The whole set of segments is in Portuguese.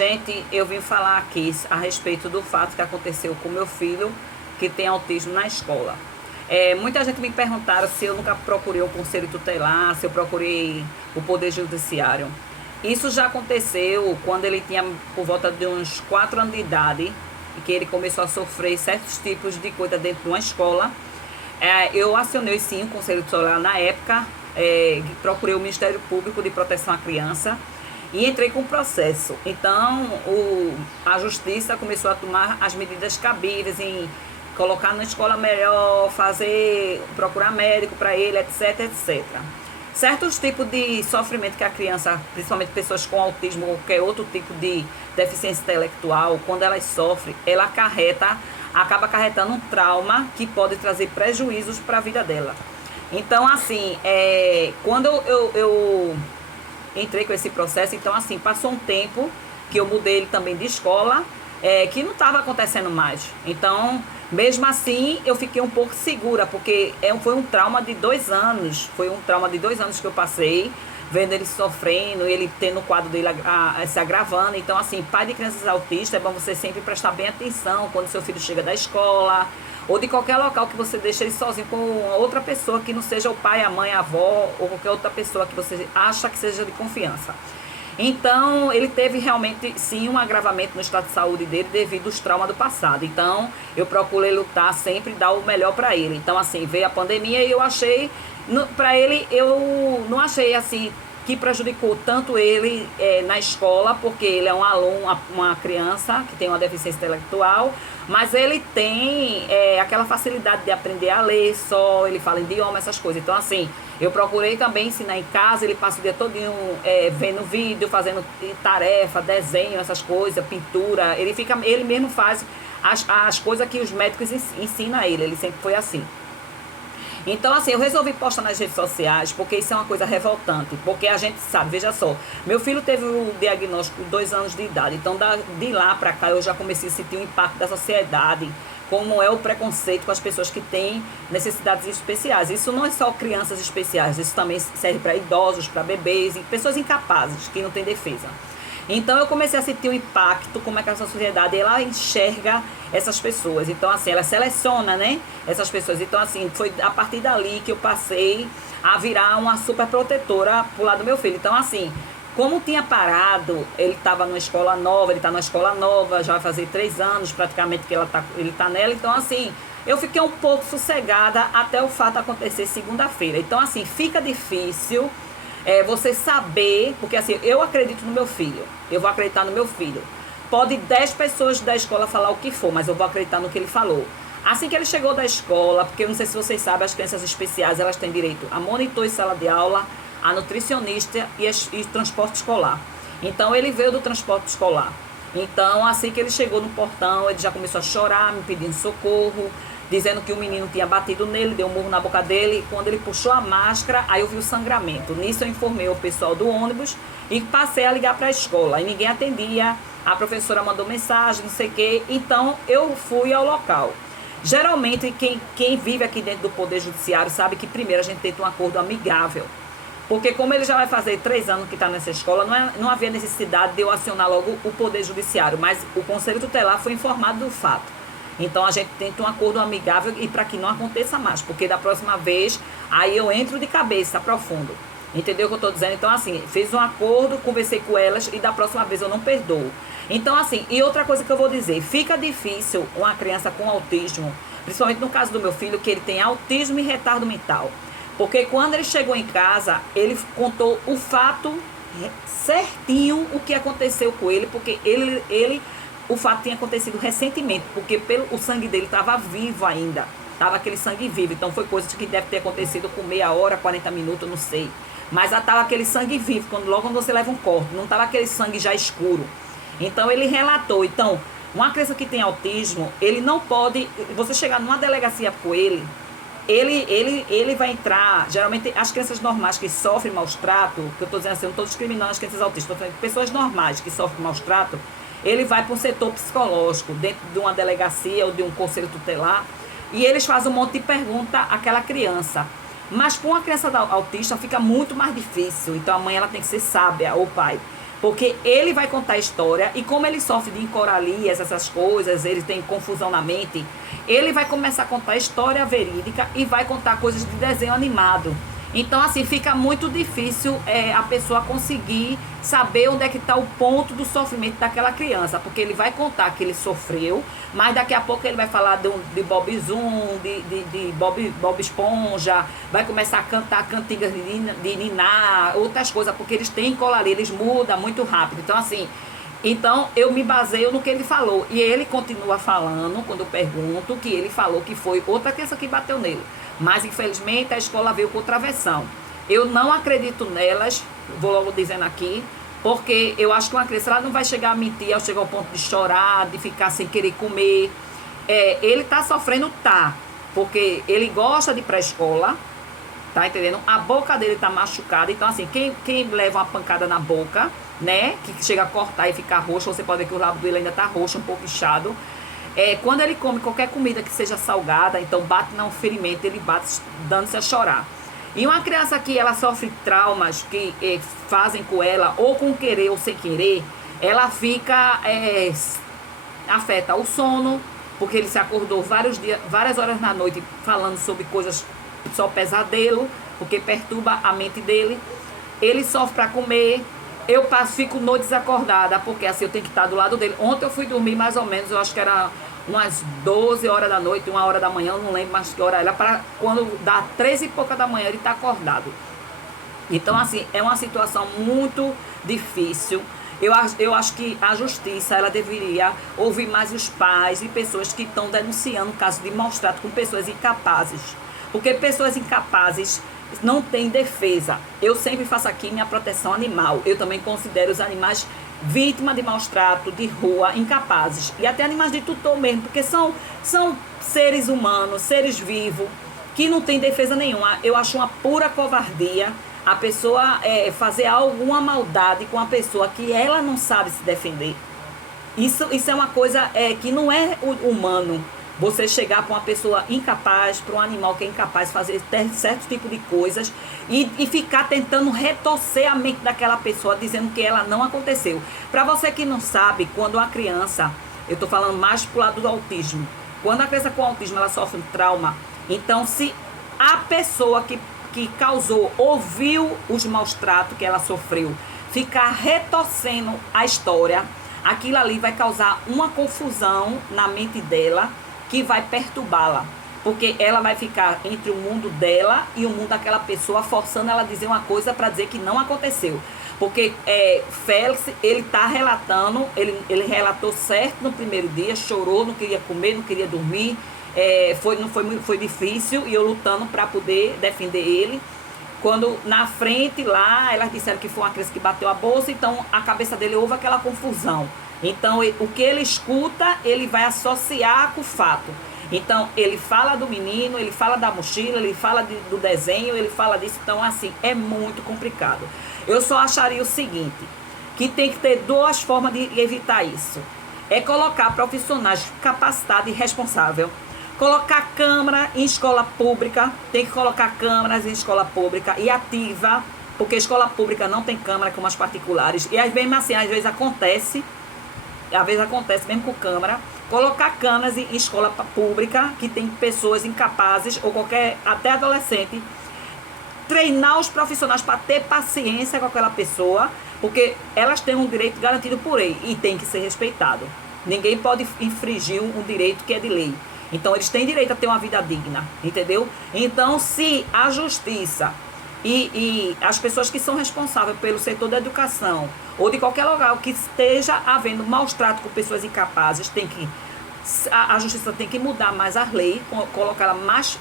Gente, eu vim falar aqui a respeito do fato que aconteceu com meu filho, que tem autismo na escola. Muita gente me perguntaram se eu nunca procurei o Conselho Tutelar, se eu procurei o Poder Judiciário. Isso já aconteceu quando ele tinha por volta de uns 4 anos de idade, e que ele começou a sofrer certos tipos de coisa dentro de uma escola. Eu acionei sim o Conselho Tutelar na época, procurei o Ministério Público de Proteção à Criança e entrei com o processo. Então, a Justiça começou a tomar as medidas cabíveis em colocar na escola melhor, procurar médico para ele, etc, etc. Certos tipos de sofrimento que a criança, principalmente pessoas com autismo ou qualquer outro tipo de deficiência intelectual, quando elas sofrem, ela acaba acarretando um trauma que pode trazer prejuízos para a vida dela. Então, assim, quando eu entrei com esse processo, então, assim, passou um tempo que eu mudei ele também de escola, que não estava acontecendo mais. Então, mesmo assim, eu fiquei um pouco segura, porque foi um trauma de 2 anos. Foi um trauma de 2 anos que eu passei, vendo ele sofrendo, ele tendo o quadro dele se agravando. Então, assim, pai de crianças autistas, é bom você sempre prestar bem atenção quando seu filho chega da escola, ou de qualquer local que você deixa ele sozinho com outra pessoa que não seja o pai, a mãe, a avó, ou qualquer outra pessoa que você acha que seja de confiança. Então, ele teve realmente, sim, um agravamento no estado de saúde dele devido aos traumas do passado. Então, eu procurei lutar sempre, dar o melhor para ele. Então, assim, veio a pandemia e eu achei, para ele, eu não achei, assim, que prejudicou tanto ele na escola, porque ele é um aluno, uma criança que tem uma deficiência intelectual, mas ele tem aquela facilidade de aprender a ler só, ele fala idioma, essas coisas. Então, assim, eu procurei também ensinar em casa, ele passa o dia todinho vendo vídeo, fazendo tarefa, desenho, essas coisas, pintura. Ele mesmo faz as coisas que os médicos ensinam a ele sempre foi assim. Então, assim, eu resolvi postar nas redes sociais, porque isso é uma coisa revoltante, porque a gente sabe, veja só, meu filho teve o diagnóstico de 2 anos de idade, então de lá pra cá eu já comecei a sentir o impacto da sociedade, como é o preconceito com as pessoas que têm necessidades especiais. Isso não é só crianças especiais, isso também serve para idosos, para bebês, pessoas incapazes, que não têm defesa. Então eu comecei a sentir o impacto, como é que essa sociedade ela enxerga essas pessoas. Então, assim, ela seleciona, né, essas pessoas. Então, assim, foi a partir dali que eu passei a virar uma super protetora pro lado do meu filho. Então, assim, como tinha parado, ele estava numa escola nova, ele está numa escola nova, já vai fazer 3 anos praticamente que ele tá nela. Então, assim, eu fiquei um pouco sossegada até o fato acontecer segunda-feira. Então, assim, fica difícil você saber, porque assim, eu acredito no meu filho, eu vou acreditar no meu filho. Pode 10 pessoas da escola falar o que for, mas eu vou acreditar no que ele falou. Assim que ele chegou da escola, porque eu não sei se vocês sabem, as crianças especiais, elas têm direito a monitor em sala de aula, a nutricionista e transporte escolar. Então, ele veio do transporte escolar. Então, assim que ele chegou no portão, ele já começou a chorar, me pedindo socorro, dizendo que o menino tinha batido nele, deu um murro na boca dele. Quando ele puxou a máscara, aí eu vi o sangramento. Nisso eu informei o pessoal do ônibus e passei a ligar para a escola. E ninguém atendia, a professora mandou mensagem, não sei o quê. Então eu fui ao local. Geralmente quem vive aqui dentro do Poder Judiciário sabe que primeiro a gente tenta um acordo amigável. Porque como ele já vai fazer 3 anos que está nessa escola, não havia necessidade de eu acionar logo o Poder Judiciário. Mas o Conselho Tutelar foi informado do fato. Então, a gente tenta um acordo amigável e para que não aconteça mais. Porque da próxima vez, aí eu entro de cabeça, aprofundo. Entendeu o que eu estou dizendo? Então, assim, fiz um acordo, conversei com elas e da próxima vez eu não perdoo. Então, assim, e outra coisa que eu vou dizer. Fica difícil uma criança com autismo, principalmente no caso do meu filho, que ele tem autismo e retardo mental. Porque quando ele chegou em casa, ele contou o fato certinho, o que aconteceu com ele, porque o fato tinha acontecido recentemente, porque o sangue dele estava vivo ainda. Estava aquele sangue vivo. Então foi coisa que deve ter acontecido com meia hora, 40 minutos, não sei. Mas já estava aquele sangue vivo, logo quando você leva um corte. Não estava aquele sangue já escuro. Então ele relatou. Então, uma criança que tem autismo, ele não pode... Você chegar numa delegacia com ele vai entrar... Geralmente, as crianças normais que sofrem maus trato, que eu estou dizendo assim, eu não estou discriminando as crianças autistas, estou falando de pessoas normais que sofrem maus trato, ele vai para um setor psicológico, dentro de uma delegacia ou de um conselho tutelar, e eles fazem um monte de pergunta àquela criança. Mas com uma criança autista fica muito mais difícil. Então a mãe ela tem que ser sábia, ou o pai. Porque ele vai contar a história e como ele sofre de encoralias, essas coisas, ele tem confusão na mente, ele vai começar a contar a história verídica e vai contar coisas de desenho animado. Então, assim, fica muito difícil a pessoa conseguir saber onde é que está o ponto do sofrimento daquela criança. Porque ele vai contar que ele sofreu, mas daqui a pouco ele vai falar de Bob Zoom, de Bob Esponja, vai começar a cantar cantigas de Niná, outras coisas, porque eles têm colaria, eles mudam muito rápido. Então, assim, eu me baseio no que ele falou. E ele continua falando, quando eu pergunto, que ele falou que foi outra criança que bateu nele. Mas, infelizmente, a escola veio com outra versão. Eu não acredito nelas, vou logo dizendo aqui, porque eu acho que uma criança ela não vai chegar a mentir, ao chegar ao ponto de chorar, de ficar sem querer comer. Ele tá sofrendo, tá, porque ele gosta de ir pra escola, tá entendendo? A boca dele tá machucada, então assim, quem leva uma pancada na boca, né, que chega a cortar e ficar roxo, você pode ver que o lábio dele ainda tá roxo, um pouco inchado. Quando ele come qualquer comida que seja salgada, então bate no ferimento, ele bate dando-se a chorar. E uma criança que ela sofre traumas que fazem com ela, ou com querer ou sem querer, ela fica, afeta o sono, porque ele se acordou várias horas na noite falando sobre coisas, só pesadelo, porque perturba a mente dele. Ele sofre para comer. Eu fico noites acordada, porque assim eu tenho que estar do lado dele. Ontem eu fui dormir mais ou menos, eu acho que era umas 12 horas da noite, 1 hora da manhã, eu não lembro mais que hora era, para quando dá 13 e pouca da manhã ele está acordado. Então assim, é uma situação muito difícil. Eu acho que a justiça, ela deveria ouvir mais os pais e pessoas que estão denunciando o caso de maus tratos com pessoas incapazes. Porque pessoas incapazes não têm defesa. Eu sempre faço aqui minha proteção animal. Eu também considero os animais vítimas de maus tratos, de rua, incapazes. E até animais de tutor mesmo, porque são seres humanos, seres vivos, que não têm defesa nenhuma. Eu acho uma pura covardia a pessoa fazer alguma maldade com a pessoa que ela não sabe se defender. Isso é uma coisa que não é humano. Você chegar para uma pessoa incapaz, para um animal que é incapaz de fazer certo tipo de coisas e ficar tentando retorcer a mente daquela pessoa, dizendo que ela não aconteceu. Para você que não sabe, quando uma criança, eu estou falando mais pro lado do autismo, quando a criança com autismo ela sofre um trauma, então se a pessoa que causou, ouviu os maus tratos que ela sofreu, ficar retorcendo a história, aquilo ali vai causar uma confusão na mente dela, que vai perturbá-la, porque ela vai ficar entre o mundo dela e o mundo daquela pessoa, forçando ela a dizer uma coisa para dizer que não aconteceu. Porque Félix, ele está relatando, ele relatou certo no primeiro dia, chorou, não queria comer, não queria dormir, foi difícil, e eu lutando para poder defender ele. Quando na frente lá, elas disseram que foi uma criança que bateu a bolsa, então a cabeça dele houve aquela confusão. Então, o que ele escuta, ele vai associar com o fato. Então, ele fala do menino, ele fala da mochila, ele fala do desenho, ele fala disso. Então, assim, é muito complicado. Eu só acharia o seguinte, que tem que ter duas formas de evitar isso. É colocar profissionais capacitados e responsáveis. Colocar câmera em escola pública, tem que colocar câmeras em escola pública e ativa, porque escola pública não tem câmera como as particulares. E às vezes acontece mesmo com câmera, colocar câmeras em escola pública, que tem pessoas incapazes, ou até adolescente, treinar os profissionais para ter paciência com aquela pessoa, porque elas têm um direito garantido por lei e tem que ser respeitado. Ninguém pode infringir um direito que é de lei. Então, eles têm direito a ter uma vida digna, entendeu? Então, se a justiça e as pessoas que são responsáveis pelo setor da educação ou de qualquer lugar que esteja havendo maus tratos com pessoas incapazes, a justiça tem que mudar mais a lei, colocá-la mais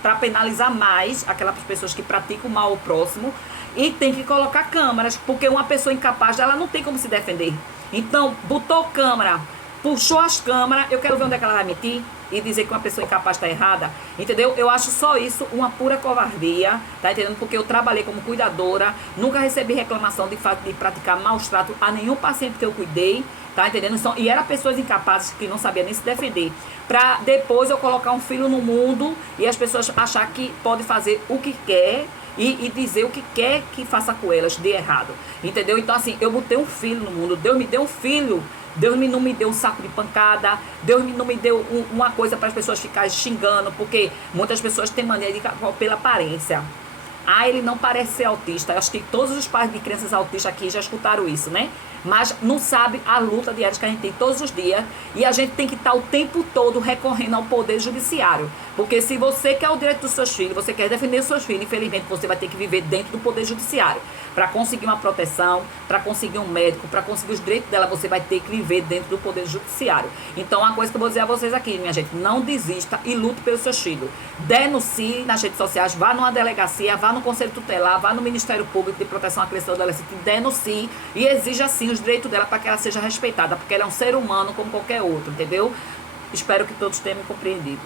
para penalizar mais aquelas pessoas que praticam mal ao próximo, e tem que colocar câmeras, porque uma pessoa incapaz, ela não tem como se defender. Então, botou câmera, puxou as câmeras, eu quero ver onde é que ela vai mentir e dizer que uma pessoa incapaz está errada, entendeu? Eu acho só isso uma pura covardia, tá entendendo? Porque eu trabalhei como cuidadora, nunca recebi reclamação de fato de praticar maus tratos a nenhum paciente que eu cuidei, tá entendendo? E eram pessoas incapazes que não sabiam nem se defender, para depois eu colocar um filho no mundo e as pessoas achar que pode fazer o que quer e dizer o que quer que faça com elas de errado, entendeu? Então assim, eu botei um filho no mundo, Deus me deu um filho, Deus não me deu um saco de pancada, Deus não me deu uma coisa para as pessoas ficarem xingando, porque muitas pessoas têm mania de pela aparência. Ah, ele não parece ser autista. Eu acho que todos os pais de crianças autistas aqui já escutaram isso, né? Mas não sabe a luta diária que a gente tem todos os dias. E a gente tem que estar o tempo todo recorrendo ao poder judiciário. Porque se você quer o direito dos seus filhos, você quer defender os seus filhos, infelizmente você vai ter que viver dentro do poder judiciário. Para conseguir uma proteção, para conseguir um médico, para conseguir os direitos dela, você vai ter que viver dentro do poder judiciário. Então, uma coisa que eu vou dizer a vocês aqui, minha gente, não desista e lute pelos seus filhos. Denuncie nas redes sociais, vá numa delegacia, vá no Conselho Tutelar, vá no Ministério Público de Proteção à Criança e Adolescente, denuncie e exija sim os direitos dela para que ela seja respeitada, porque ela é um ser humano como qualquer outro, entendeu? Espero que todos tenham me compreendido.